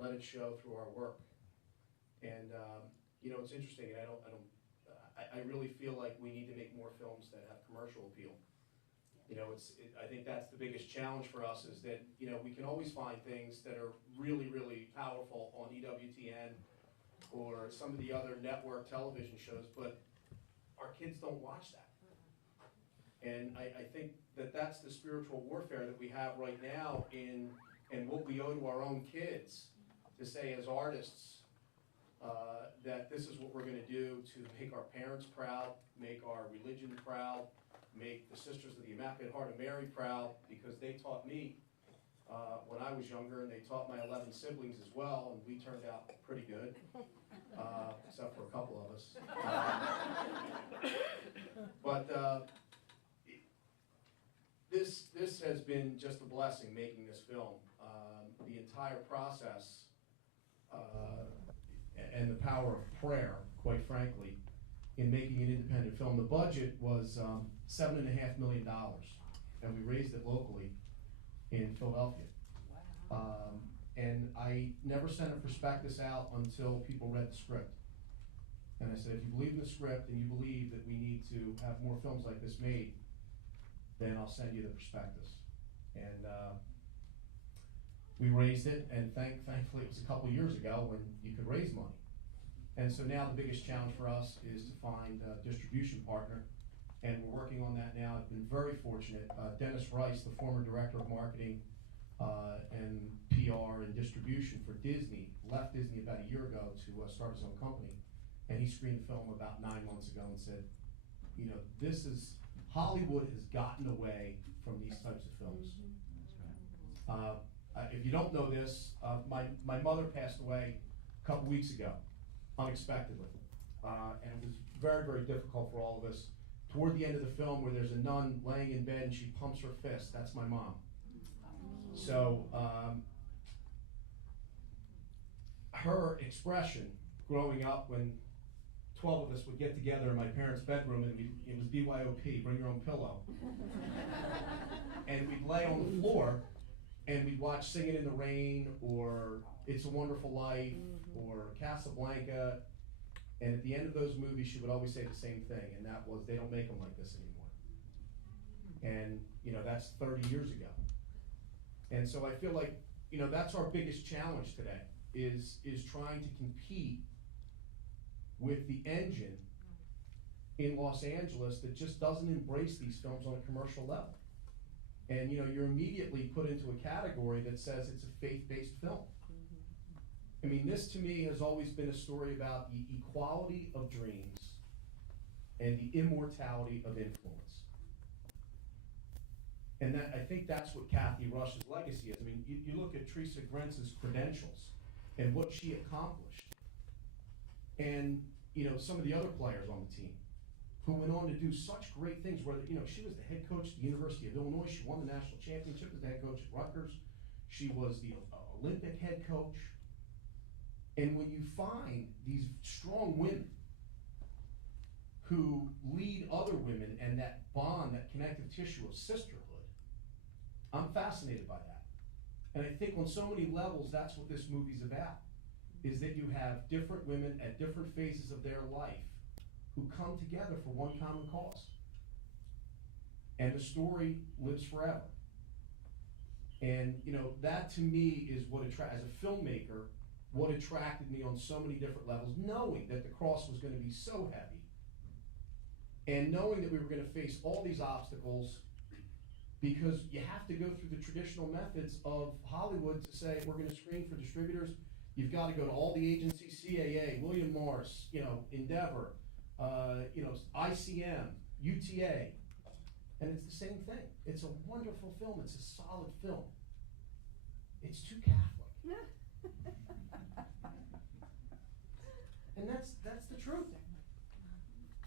let it show through our work. And you know, it's interesting. And I really feel like we need to make more films that have commercial appeal. You know, I think that's the biggest challenge for us, is that, you know, we can always find things that are really, really powerful on EWTN or some of the other network television shows, but our kids don't watch that. And I think that that's the spiritual warfare that we have right now and what we owe to our own kids, to say as artists that this is what we're going to do to make our parents proud, make our religion proud, make the Sisters of the Immaculate Heart of Mary proud, because they taught me when I was younger, and they taught my 11 siblings as well, and we turned out pretty good, except for a couple of us. But this has been just a blessing, making this film. The entire process and the power of prayer, quite frankly, in making an independent film. The budget was $7.5 million, and we raised it locally in Philadelphia. Wow. And I never sent a prospectus out until people read the script. And I said, if you believe in the script and you believe that we need to have more films like this made, then I'll send you the prospectus. And we raised it, and thankfully it was a couple years ago when you could raise money. And so now the biggest challenge for us is to find a distribution partner, and we're working on that now. I've been very fortunate. Dennis Rice, the former director of marketing and PR and distribution for Disney, left Disney about a year ago to start his own company, and he screened the film about 9 months ago and said, you know, Hollywood has gotten away from these types of films. If you don't know this, my mother passed away a couple weeks ago, unexpectedly. And it was very, very difficult for all of us. Toward the end of the film, where there's a nun laying in bed and she pumps her fist, that's my mom. So her expression growing up, when 12 of us would get together in my parents' bedroom, and it was BYOP, bring your own pillow. And we'd lay on the floor, and we'd watch Singing in the Rain, or It's a Wonderful Life, or Casablanca. And at the end of those movies, she would always say the same thing, and that was, they don't make them like this anymore. And, you know, that's 30 years ago. And so I feel like, you know, that's our biggest challenge today, is trying to compete with the engine in Los Angeles that just doesn't embrace these films on a commercial level. And, you know, you're immediately put into a category that says it's a faith-based film. I mean, this to me has always been a story about the equality of dreams and the immortality of influence. And that, I think that's what Kathy Rush's legacy is. I mean, you look at Teresa Grentz's credentials and what she accomplished. And, you know, some of the other players on the team who went on to do such great things, where, you know, she was the head coach at the University of Illinois. She won the national championship as the head coach at Rutgers. She was the Olympic head coach. And when you find these strong women who lead other women, and that bond, that connective tissue of sisterhood, I'm fascinated by that. And I think on so many levels, that's what this movie's about, is that you have different women at different phases of their life who come together for one common cause. And the story lives forever. And, you know, that to me is what as a filmmaker, what attracted me on so many different levels, knowing that the cross was going to be so heavy, and knowing that we were going to face all these obstacles, because you have to go through the traditional methods of Hollywood to say, we're going to screen for distributors. You've got to go to all the agencies, CAA, William Morris, you know, Endeavor, you know, ICM, UTA, and it's the same thing. It's a wonderful film. It's a solid film. It's too Catholic. And that's the truth.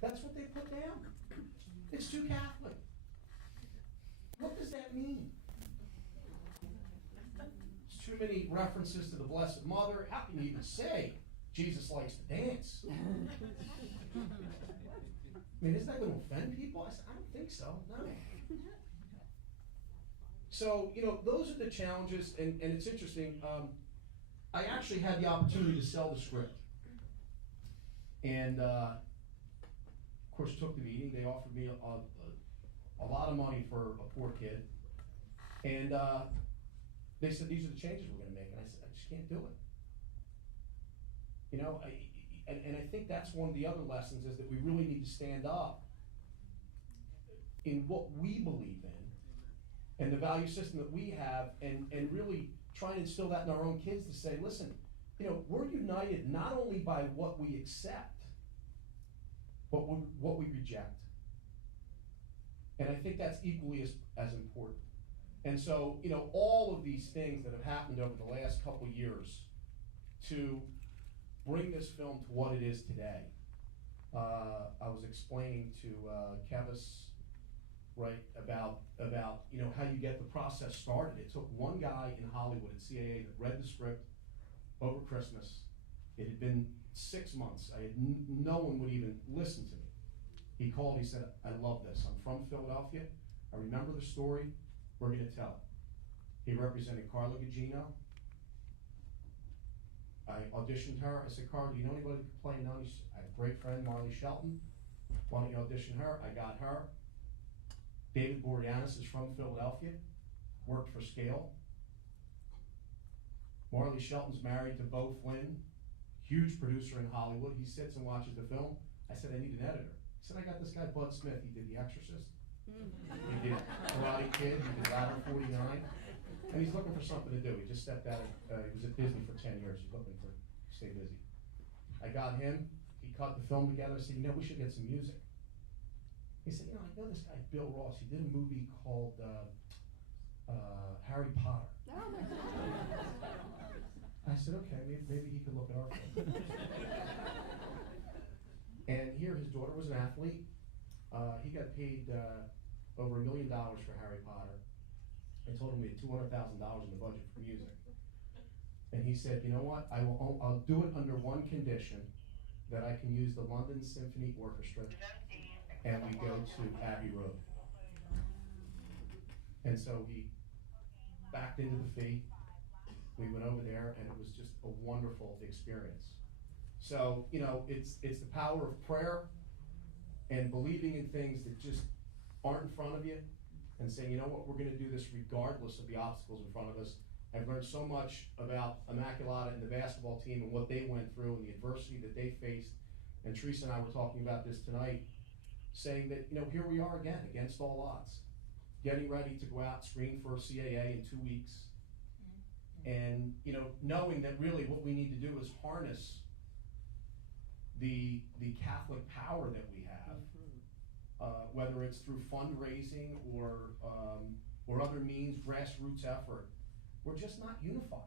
That's what they put down. It's too Catholic. What does that mean? There's too many references to the Blessed Mother. How can you even say Jesus likes to dance? I mean, isn't that going to offend people? I said, I don't think so. No. So, you know, those are the challenges, and it's interesting. I actually had the opportunity to sell the script. And, of course, took the meeting. They offered me a lot of money for a poor kid. And they said, these are the changes we're going to make. And I said, I just can't do it. You know, and I think that's one of the other lessons, is that we really need to stand up in what we believe in and the value system that we have, and really try and instill that in our own kids to say, listen, you know, we're united not only by what we accept, but what we reject. And I think that's equally as important. And so, you know, all of these things that have happened over the last couple years to bring this film to what it is today. I was explaining to Kevis, right, about you know, how you get the process started. It took one guy in Hollywood at CAA that read the script over Christmas. It had been 6 months. No one would even listen to me. He called, he said, I love this. I'm from Philadelphia. I remember the story. We're going to tell it. He represented Carla Gugino. I auditioned her. I said, Carla, do you know anybody who could play Nun? I have a great friend, Marley Shelton. Why don't you audition her? I got her. David Boreanaz is from Philadelphia, worked for Scale. Marley Shelton's married to Beau Flynn, huge producer in Hollywood. He sits and watches the film. I said, I need an editor. He said, I got this guy, Bud Smith. He did The Exorcist. He did Karate Kid. He did Ladder 49. And he's looking for something to do. He just stepped out of, he was at Disney for 10 years. He's looking to stay busy. I got him. He cut the film together. I said, you know, we should get some music. He said, you know, I know this guy, Bill Ross. He did a movie called Harry Potter. I said, okay, maybe he could look at our film. And here, his daughter was an athlete. He got paid over $1 million for Harry Potter. I told him we had $200,000 in the budget for music. And he said, you know what, I'll do it under one condition, that I can use the London Symphony Orchestra, and we go to Abbey Road. And so he backed into the fee. We went over there, and it was just a wonderful experience. So, you know, it's the power of prayer and believing in things that just aren't in front of you, and saying, you know what, we're going to do this regardless of the obstacles in front of us. I've learned so much about Immaculata and the basketball team and what they went through and the adversity that they faced. And Teresa and I were talking about this tonight, saying that, you know, here we are again, against all odds, getting ready to go out and screen for CAA in 2 weeks. And, you know, knowing that really what we need to do is harness the Catholic power that we have, whether it's through fundraising or other means, grassroots effort. We're just not unified.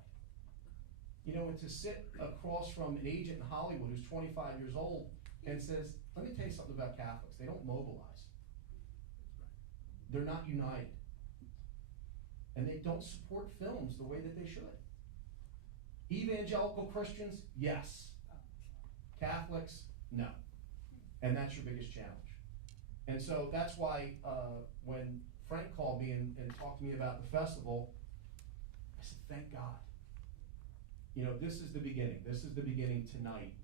You know, and to sit across from an agent in Hollywood who's 25 years old and says, let me tell you something about Catholics. They don't mobilize. They're not united. And they don't support films the way that they should. Evangelical Christians, yes. Catholics, no. And that's your biggest challenge. And so that's why when Frank called me and talked to me about the festival, I said, thank God. You know, this is the beginning. This is the beginning tonight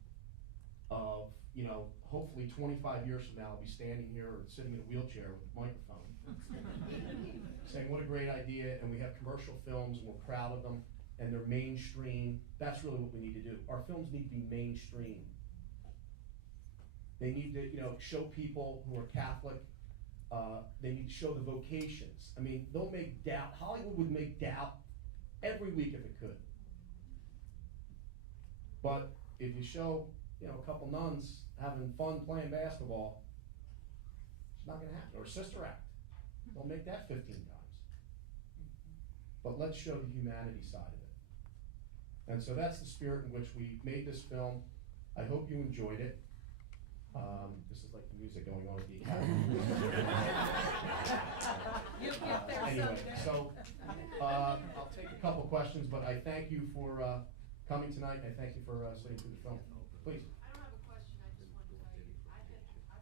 of, you know, hopefully 25 years from now, I'll be standing here or sitting in a wheelchair with a microphone saying, what a great idea, and we have commercial films, and we're proud of them, and they're mainstream. That's really what we need to do. Our films need to be mainstream. They need to, you know, show people who are Catholic. They need to show the vocations. I mean, they'll make doubt. Hollywood would make doubt every week if it could. But if you show, you know, a couple nuns having fun playing basketball, it's not going to happen. Or Sister Act. They'll make that 15 times. But let's show the humanity side of it. And so that's the spirit in which we made this film. I hope you enjoyed it. This is like the music going on at the Academy. Anyway, so I'll take a couple questions, but I thank you for coming tonight. I thank you for sitting through the film. Please. I don't have a question. I just want to tell you, I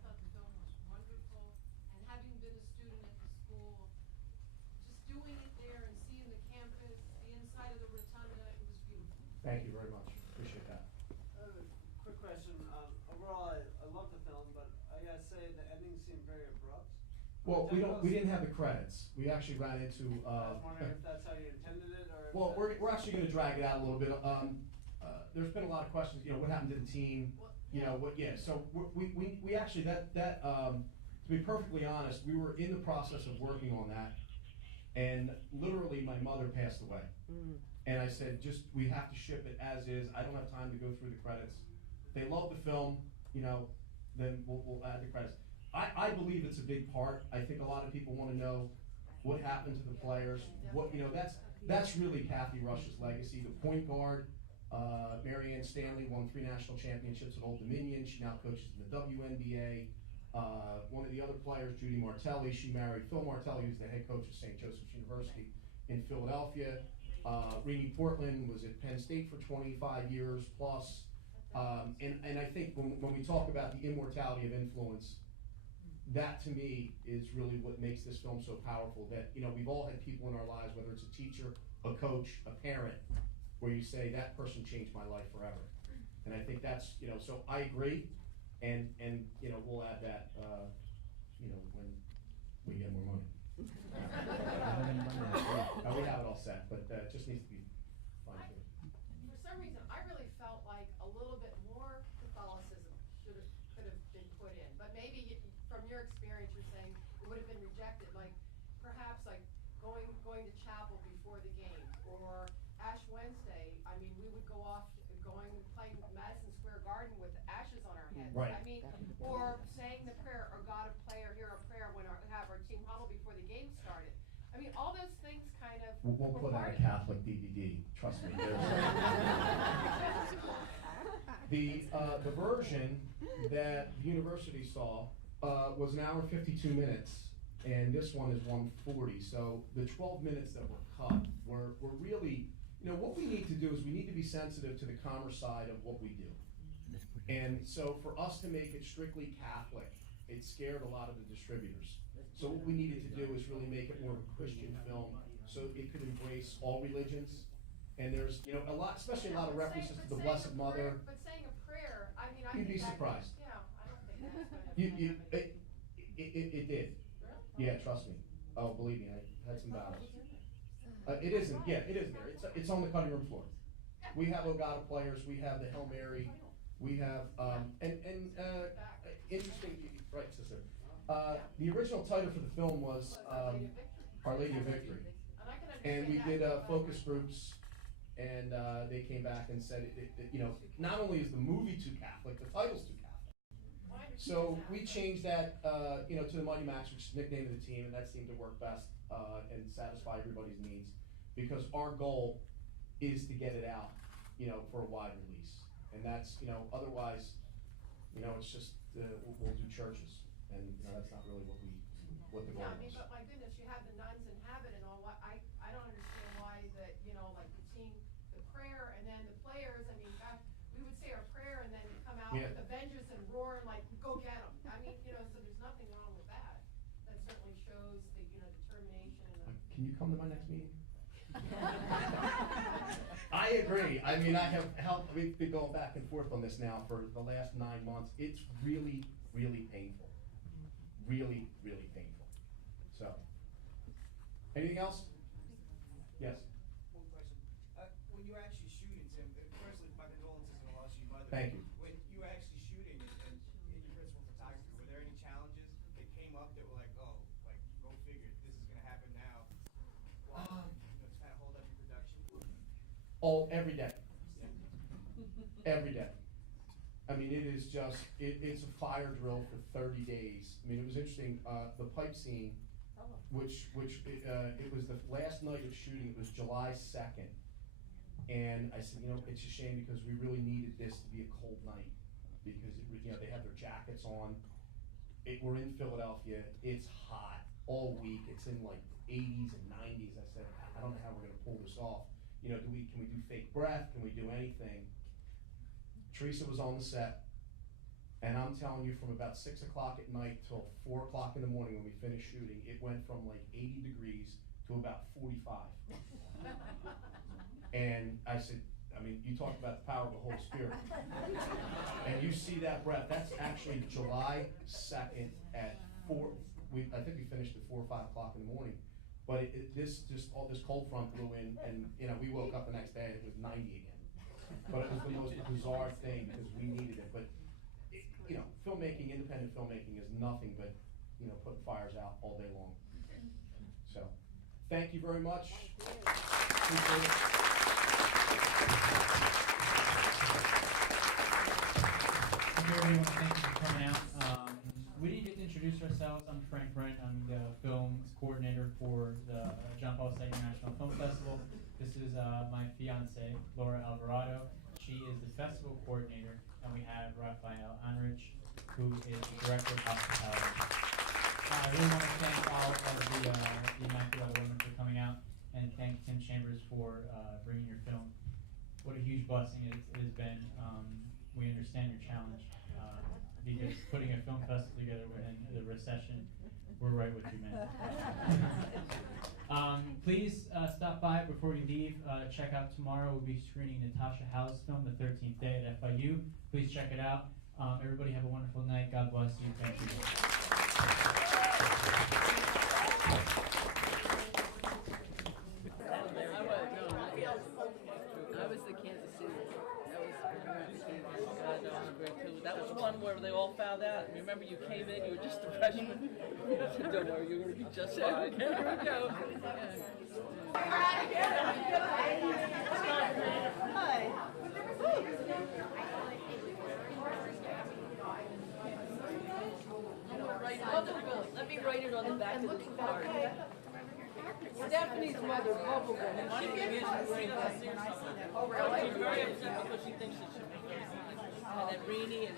thought the film was wonderful, and having been a student at the school, just doing it there and seeing the campus, the inside of the rotunda, it was beautiful. Thank you very much. say the ending seemed very abrupt. Well, we didn't have the credits. We actually ran into, I was wondering if that's how you intended it, or if well, that- we're actually gonna drag it out a little bit. There's been a lot of questions, you know, what happened to the team? You know, so we actually, to be perfectly honest, we were in the process of working on that, and literally my mother passed away. And I said, we have to ship it as is. I don't have time to go through the credits. If they love the film, you know, then we'll add the credits. I believe it's a big part. I think a lot of people wanna know what happened to the players. What, you know, that's really Kathy Rush's legacy. The point guard, Marianne Stanley won 3 national championships at Old Dominion. She now coaches in the WNBA. One of the other players, Judy Martelli, she married Phil Martelli, who's the head coach of St. Joseph's University in Philadelphia. Rini Portland was at Penn State for 25 years plus. And I think when we talk about the immortality of influence, that to me is really what makes this film so powerful. That, you know, we've all had people in our lives, whether it's a teacher, a coach, a parent, where you say, that person changed my life forever. And I think that's, you know, so I agree, and you know, we'll add that, you know, when we get more money. We have it all set, but it just needs to be fine-tuned. For some reason, I really felt like a little bit more Catholicism could have been put in, but maybe from your experience, you're saying it would have been rejected, like perhaps like going to chapel before the games, or Ash Wednesday. I mean, we would go off playing Madison Square Garden with ashes on our heads. Right. I mean, or saying the prayer, or God of prayer, hear our prayer when have our team huddle before the game started. I mean, all those things kind of. We'll put out a Catholic DVD, trust me. The version that the university saw was 1 hour 52 minutes, and this one is 1:40. So the 12 minutes that were cut were really, you know, what we need to do is we need to be sensitive to the commerce side of what we do. And so for us to make it strictly Catholic, it scared a lot of the distributors. So what we needed to do is really make it more of a Christian film, so it could embrace all religions. And there's, you know, a lot, especially a lot of references to the Blessed Mother. But saying a prayer, I mean, I You'd think be surprised. Yeah, I don't think that's gonna. It did. Really? Yeah, trust me. Oh, believe me, I had some battles. It isn't, yeah, it is there. It's on the cutting room floor. We have Ogata players, we have the Hail Mary, we have, interesting, right, sister. The original title for the film was, Our Lady of Victory. And we did, focus groups, and, they came back and said, you know, not only is the movie too Catholic, the title's too Catholic. So we changed that, you know, to the Mighty Max, which is the nickname of the team, and that seemed to work best, and satisfy everybody's needs. Because our goal is to get it out, you know, for a wide release. And that's, you know, otherwise, you know, it's just, we'll do churches. And, you know, that's not really what the goal Yeah, I mean, is. but my goodness, you have the nuns in heaven and all, I don't understand why that, you know, like the team, the prayer, and then the players, I mean, gosh, we would say our prayer and then come out Yeah. with the vengeance and roar and like, go get them. I mean, you know, so there's nothing wrong with that. That certainly shows the, you know, determination and the. Can you come to my next meeting? I agree. I mean, we've been going back and forth on this now for the last 9 months. It's really, really painful. Really, really painful. So, anything else? Yes. One question. When you're actually shooting, Tim, firstly, my condolences and loss to your mother. Thank you. When you were actually shooting and in your principal photography, were there any challenges that came up that were like, oh, like, go figure, this is gonna happen now? Well, you know, to kind of hold up your production? Oh, every day. Yeah. Every day. I mean, it is just, it's a fire drill for 30 days. I mean, it was interesting, the pipe scene, which it was the last night of shooting, it was July 2nd. And I said, you know, it's a shame because we really needed this to be a cold night. Because, you know, they have their jackets on. We're in Philadelphia, it's hot all week, it's in like the 80s and 90s. I said, I don't know how we're gonna pull this off. You know, can we do fake breath? Can we do anything? Teresa was on the set, and I'm telling you, from about 6 o'clock at night till 4 o'clock in the morning when we finished shooting, it went from like 80 degrees to about 45. And I said, I mean, you talk about the power of the Holy Spirit. And you see that breath, that's actually July 2nd at 4, I think we finished at 4 or 5 o'clock in the morning. But this cold front blew in, and we woke up the next day and it was 90 again. But it was the most bizarre thing because we needed it. But filmmaking, independent filmmaking, is nothing but putting fires out all day long. So, thank you very much. Appreciate it. Everyone, thank you for coming out. We didn't get to introduce ourselves. I'm Frank Brent. I'm the film coordinator for the John Paul II International Film Festival. This is my fiance, Laura Alvarado. She is the festival coordinator, and we have Rafael Anrich, who is the director of hospitality. I really want to thank all of the Immaculate Women for coming out, and thank Tim Chambers for bringing your film. What a huge blessing it has been. We understand your challenge. Because putting a film festival together within the recession, we're right with you, man. Please stop by before you leave. Check out tomorrow. We'll be screening Natasha Howe's film, The 13th Day at FIU. Please check it out. Everybody have a wonderful night. God bless you. Thank you. I was the Kansas City. That was one where they all found out. Remember, you came in, you were just a freshman. I said, don't worry, you're going to be just fine. Here we go. Let me write it on the back of the card. Stephanie's mother, bubblegum. She gave me a ring. Oh, really? She's very upset because she thinks it should be. And then Renee and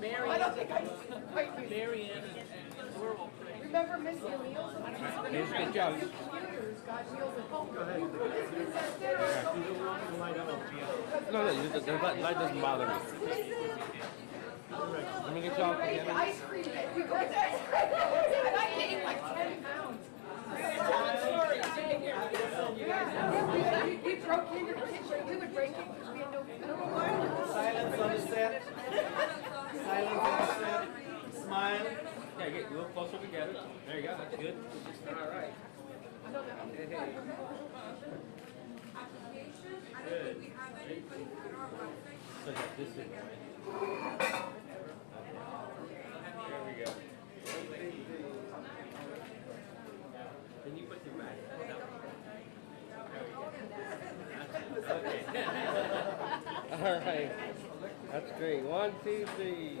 Mary. I don't think I quite Mary Ann and we're all pretty. remember Miss O'Neill's? Good job. Computers got meals at home. No, the light doesn't bother me. Let me get you all together. Ice cream. We got ice cream. And I gained like 10 pounds. We broke into the kitchen. We would break in because we had no food. Silence on the set. Silence on the set. Smile. Yeah, get a little closer together. There you go. That's good. All right. Hey, hey. Good. So this is right. There we go. Can you put your back? Okay. All right. That's great. 1, 2, 3.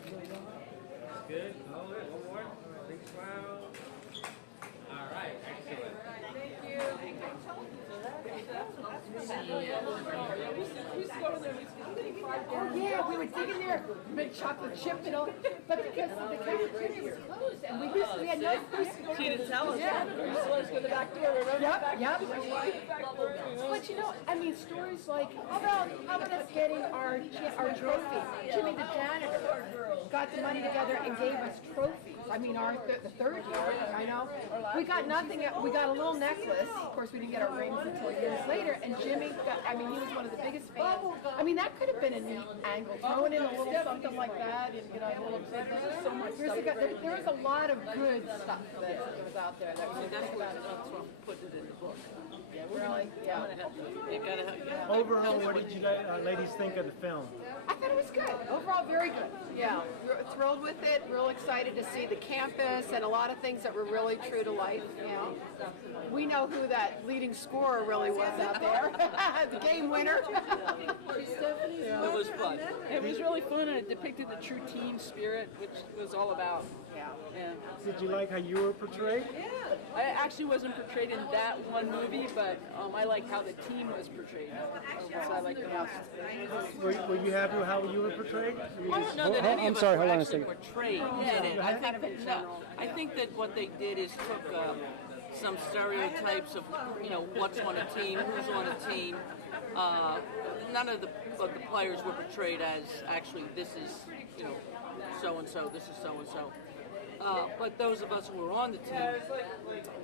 That's good. Hold it. One more. Big smile. All right. Excellent. Oh yeah, we would dig in there, make chocolate chip and all, but because the cafeteria was closed and we had no food. She didn't tell us. Yeah. We just let us go to the back door. Remember? Yep. But I mean, stories like, how about us getting our trophy? Jimmy the janitor got the money together and gave us trophies. I mean, the third year, I know. We got nothing, we got a little necklace. Of course, we didn't get our rings until years later. And Jimmy he was one of the biggest fans. I mean, that could have been a neat angle. Throwing in a little something like that, and a little bit. There was a lot of good stuff that was out there. That was That's what put it in the book. yeah, really, yeah. It gotta help you. Overall, what did you ladies think of the film? I thought it was good. Overall, very good. Yeah, we're thrilled with it. Real excited to see the campus and a lot of things that were really true to life. We know who that leading scorer really was out there. The game winner. It was fun. It was really fun, and it depicted the true team spirit, which it was all about. Yeah. Did you like how you were portrayed? I actually wasn't portrayed in that one movie, but I like how the team was portrayed. So I like the most. Were you happy with how you were portrayed? I don't know that any of us were actually portrayed in it. I think that what they did is took some stereotypes of what's on a team, who's on a team. None of the players were portrayed as actually this is so and so, this is so and so. But those of us who were on the team,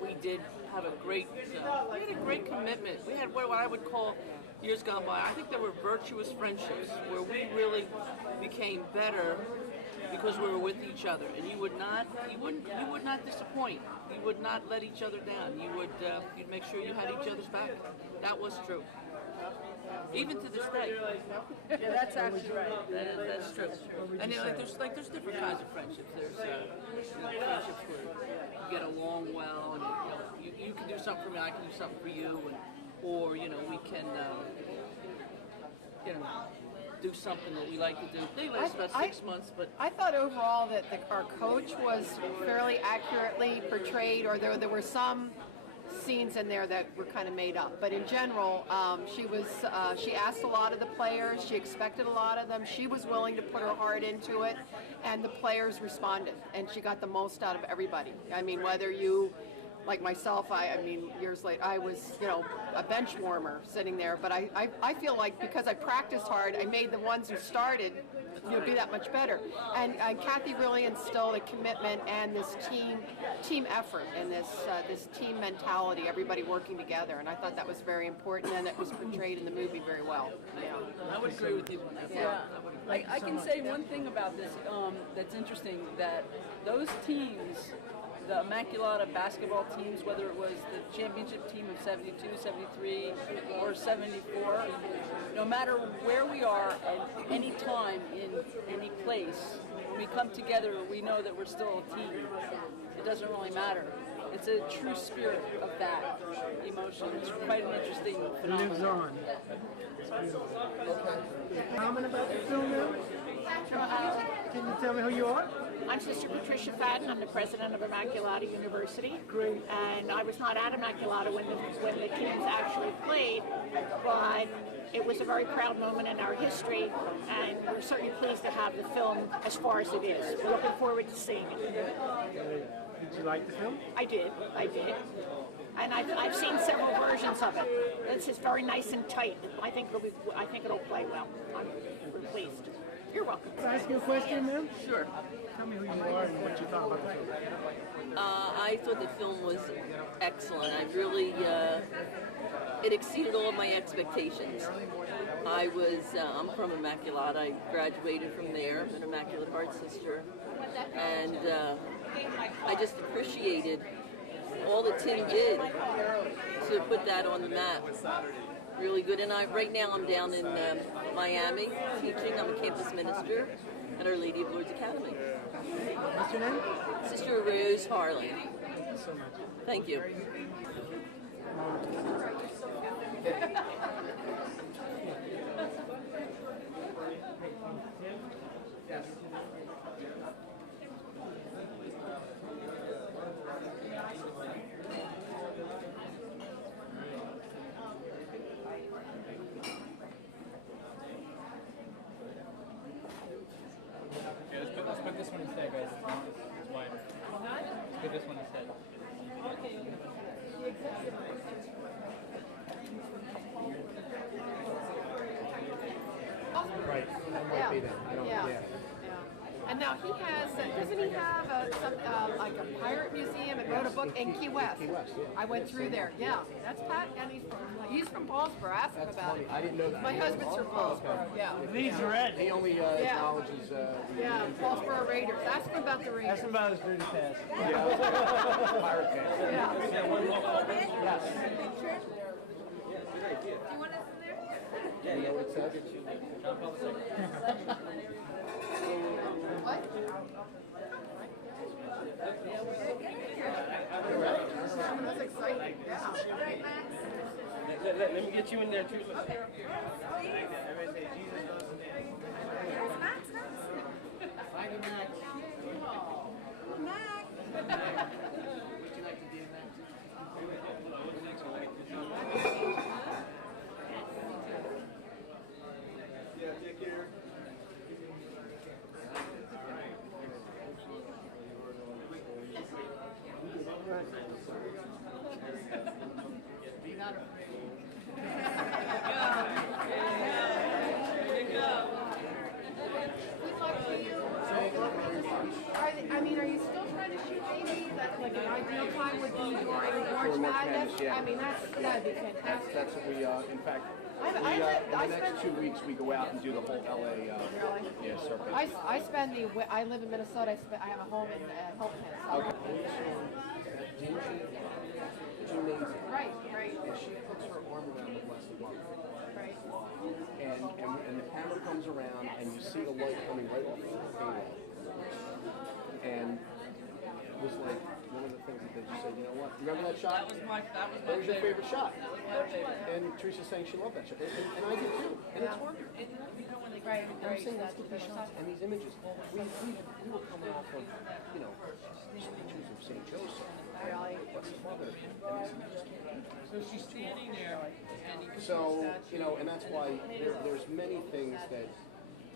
we did have a great, we had a great commitment. We had what I would call years gone by. I think there were virtuous friendships where we really became better because we were with each other, and you would not disappoint. You would not let each other down. You'd make sure you had each other's back. That was true. Even to this day. Yeah, that's actually right. That's true. And there's different kinds of friendships. There's friendships where you get along well, and you can do something for me, I can do something for you, or we can do something that we like to do. They last about 6 months, but I thought overall that our coach was fairly accurately portrayed, or there were some scenes in there that were kind of made up. But in general, she asked a lot of the players. She expected a lot of them. She was willing to put her heart into it, and the players responded. And she got the most out of everybody. I mean, whether you, like myself, I mean, years later, I was, a bench warmer sitting there. But I feel like because I practiced hard, I made the ones who started be that much better. And Kathy really instilled a commitment and this team effort and this team mentality, everybody working together. And I thought that was very important, and it was portrayed in the movie very well. yeah, I would agree with you. Yeah, I can say one thing about this that's interesting, that those teams, the Immaculata basketball teams, whether it was the championship team of 72, 73, or 74, no matter where we are at any time in any place, when we come together, we know that we're still a team. It doesn't really matter. It's a true spirit of that emotion. It's quite an interesting It lives phenomenon. on. Comment about the film now? Can you tell me who you are? I'm Sister Patricia Fadden. I'm the president of Immaculata University. Great. And I was not at Immaculata when the teams actually played, but it was a very proud moment in our history, and we're certainly pleased to have the film as far as it is. We're looking forward to seeing it. Did you like the film? I did. And I've seen several versions of it. It's just very nice and tight. I think it'll play well. We're pleased. You're welcome. Can I ask you a question, ma'am? Sure. Tell me who you are and what you thought about the film. I thought the film was excellent. I really, it exceeded all of my expectations. I'm from Immaculata. I graduated from there. I'm an Immaculate Heart sister. And I just appreciated all the Tim did to put that on the map. Really good. And right now I'm down in Miami teaching. I'm a campus minister at Our Lady of Lourdes Academy. What's your name? Sister Rose Harlan. Thank you so much. Thank you. Let's put this one instead, guys. It's wider. Let's put this one instead. Right, that might be that. I don't, Yeah. And now he has, doesn't he have like a pirate museum, and wrote a book in Key West? Key West, yeah. I went through there. Yeah, that's Pat, and he's from Paulsboro. Ask him That's about funny. it. I didn't know that. My husband's from Paulsboro. Yeah. Leeds red. He only Yeah. acknowledges Yeah, Paulsboro Raiders. Ask him about the Raiders. Ask him about his dirty past. pirate cast. Yeah. Yes. Do you want us in there? You know what it says? What? That's exciting. Yeah. Let me get you in there too. Hi, Max. Would you like to be in that? Yeah, take care. Good luck to you. Are you still trying to like an ideal time would be during March During March Madness? Madness, yeah. I mean, that'd be fantastic. That's what we, in fact, I in the next spend- 2 weeks, we go out and do the whole LA, yeah, circuit. I spend I live in Minnesota. I have a home in Hilton. So. Okay. It's amazing. Right. And she puts her arm around the blessed mother. Right. And the camera comes around and you see the light coming right off of the table. And it was like one of the things that they just said, you know what, remember that shot? That was your favorite shot. And Teresa's saying she loved that shot. And I did too. And it's working. Right. And I'm saying let's get these shots and these images. We were coming off of, you know, statues of St. Joseph. Really? What's the mother? And these images can't be. So she's standing there, and you can So, you know, and that's why there's many things that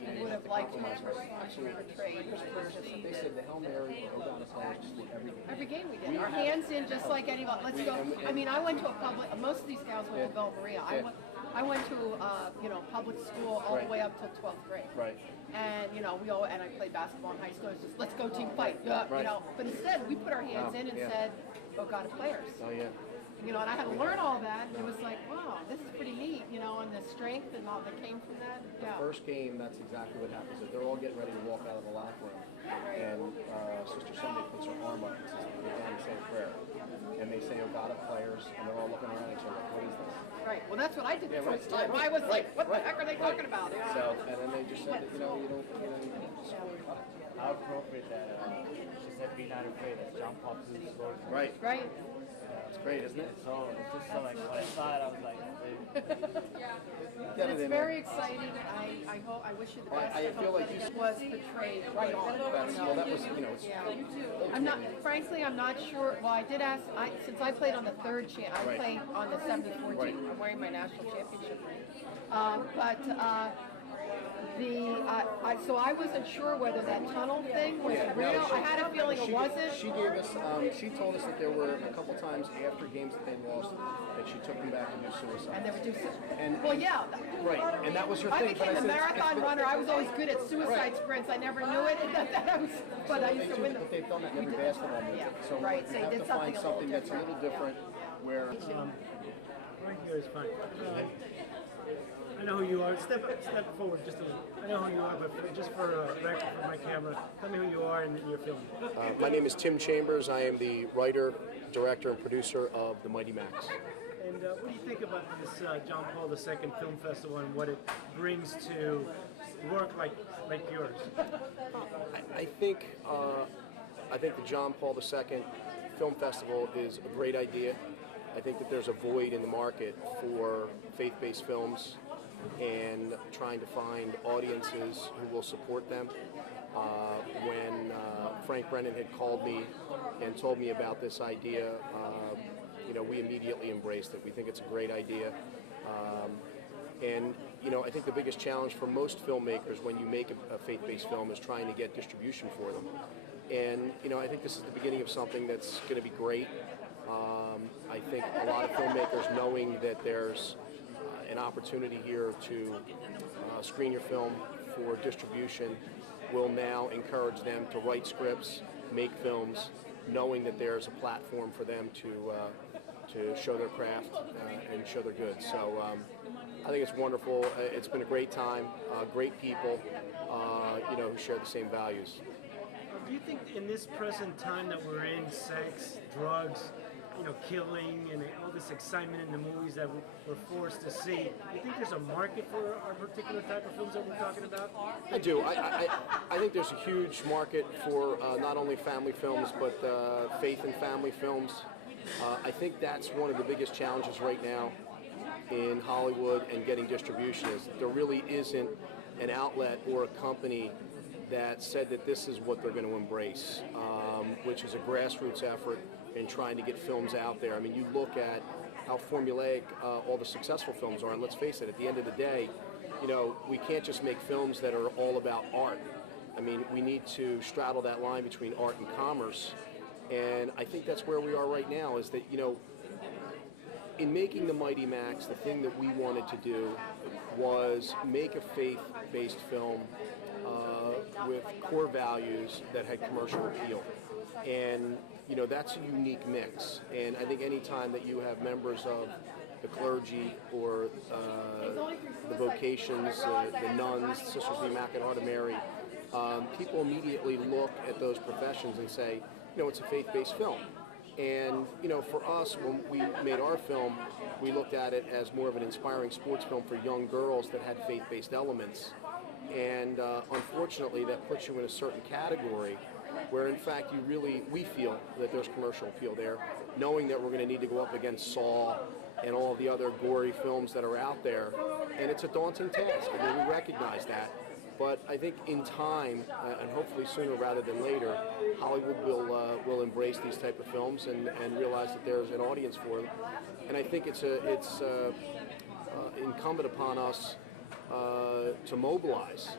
you would have have to liked to compromise have with. Absolutely. portrayed. They said the Hail Mary or Hosanna players just did every game. Every game we did. Our hands in just like anyone. Let's go. I mean, I went to a public. Most of these gals went to Villa Maria. I went to public school all the way up till 12th grade. Right. And and I played basketball in high school. It's just let's go team fight. Yeah, Right. But instead we put our hands in and said, "Go God of players." Oh yeah. And I had to learn all that, and it was like, wow, this is pretty neat, and the strength and all that came from that. The first game, that's exactly what happens. They're all getting ready to walk out of the locker room, and Sister Sunday puts her arm up and says, "Get down and say a prayer." And they say, "Oh God of players," and they're all looking around each other like, "What is this?" Right. Well, that's what I did the right, first time. right, I was like, right, what the heck are they talking about? So, and then they just said that, you don't just worry about it. How appropriate that she said, "Be not afraid." That's John Paul II's Lord. Right. Right. It's great, isn't it? So it's just so like when I saw it, I was like, Get it It's in very there. exciting. I wish you the Well, best. I feel like it was portrayed right on. Well, that was, it's I'm not. Frankly, I'm not sure. Well, I did ask. Since I played on the third I Right. played on the 74 Right. team. I'm wearing my national championship ring. So I wasn't sure whether that tunnel thing was real. I had a feeling it wasn't. She gave us, she told us that there were a couple times after games that they lost that she took them back to do suicide. And they would do. And- Well, yeah. Right, and that was her I thing. became a said, marathon runner. I was always good at suicide sprints. I never knew it, but I used to win them. But they've done that in every basketball movie. Yeah, So right, we so you have did to find something a little something that's a little different where... Right here is fine. I know who you are. Step forward just a little. I know who you are, but just for record for my camera, tell me who you are and your film. My name is Tim Chambers. I am the writer, director, and producer of The Mighty Max. And what do you think about this John Paul II Film Festival and what it brings to work like yours? I think the John Paul II Film Festival is a great idea. I think that there's a void in the market for faith-based films and trying to find audiences who will support them. When Frank Brennan had called me and told me about this idea, we immediately embraced it. We think it's a great idea. And I think the biggest challenge for most filmmakers when you make a faith-based film is trying to get distribution for them. And I think this is the beginning of something that's going to be great. I think a lot of filmmakers, knowing that there's an opportunity here to screen your film for distribution, will now encourage them to write scripts, make films, knowing that there's a platform for them to show their craft and show their goods. So I think it's wonderful. It's been a great time, great people, who share the same values. Do you think in this present time that we're in, sex, drugs, killing, and all this excitement in the movies that we're forced to see, do you think there's a market for our particular type of films that we're talking about? I do. I think there's a huge market for not only family films, but faith and family films. I think that's one of the biggest challenges right now in Hollywood and getting distribution is there really isn't an outlet or a company that said that this is what they're going to embrace, which is a grassroots effort in trying to get films out there. I mean, you look at how formulaic all the successful films are, and let's face it, at the end of the day, we can't just make films that are all about art. I mean, we need to straddle that line between art and commerce, and I think that's where we are right now, is that, in making The Mighty Max, the thing that we wanted to do was make a faith-based film with core values that had commercial appeal. And, that's a unique mix. And I think any time that you have members of the clergy or the vocations, the nuns, Sisters of the Immaculate Heart of Mary, people immediately look at those professions and say, it's a faith-based film. And, for us, when we made our film, we looked at it as more of an inspiring sports film for young girls that had faith-based elements. And unfortunately, that puts you in a certain category where, in fact, we feel that there's commercial appeal there, knowing that we're going to need to go up against Saw and all of the other gory films that are out there. And it's a daunting task. I mean, we recognize that. But I think in time, and hopefully sooner rather than later, Hollywood will embrace these type of films and realize that there's an audience for them. And I think it's incumbent upon us to mobilize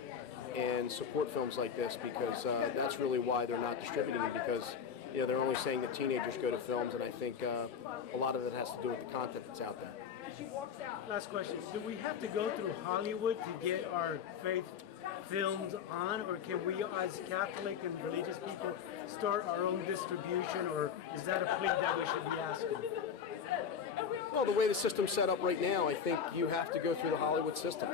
and support films like this, because that's really why they're not distributing them, because they're only saying that teenagers go to films, and I think a lot of it has to do with the content that's out there. Last question. Do we have to go through Hollywood to get our faith films on, or can we as Catholic and religious people start our own distribution, or is that a plea that we should be asking? Well, the way the system's set up right now, I think you have to go through the Hollywood system.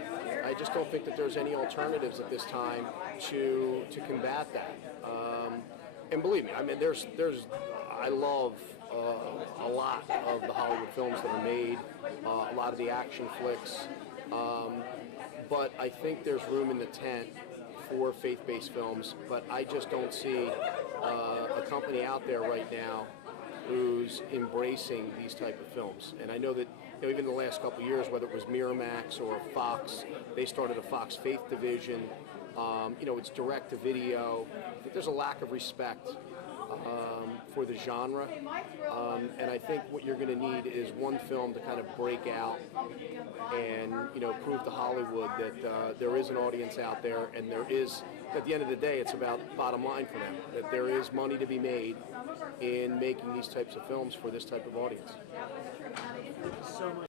I just don't think that there's any alternatives at this time to combat that. And believe me, I mean, I love a lot of the Hollywood films that are made, a lot of the action flicks. But I think there's room in the tent for faith-based films, but I just don't see a company out there right now who's embracing these type of films. And I know that even in the last couple of years, whether it was Miramax or Fox, they started a Fox Faith division. It's direct to video. I think there's a lack of respect for the genre, and I think what you're going to need is one film to kind of break out and prove to Hollywood that there is an audience out there, and there is, at the end of the day, it's about bottom line for them, that there is money to be made in making these types of films for this type of audience. So much.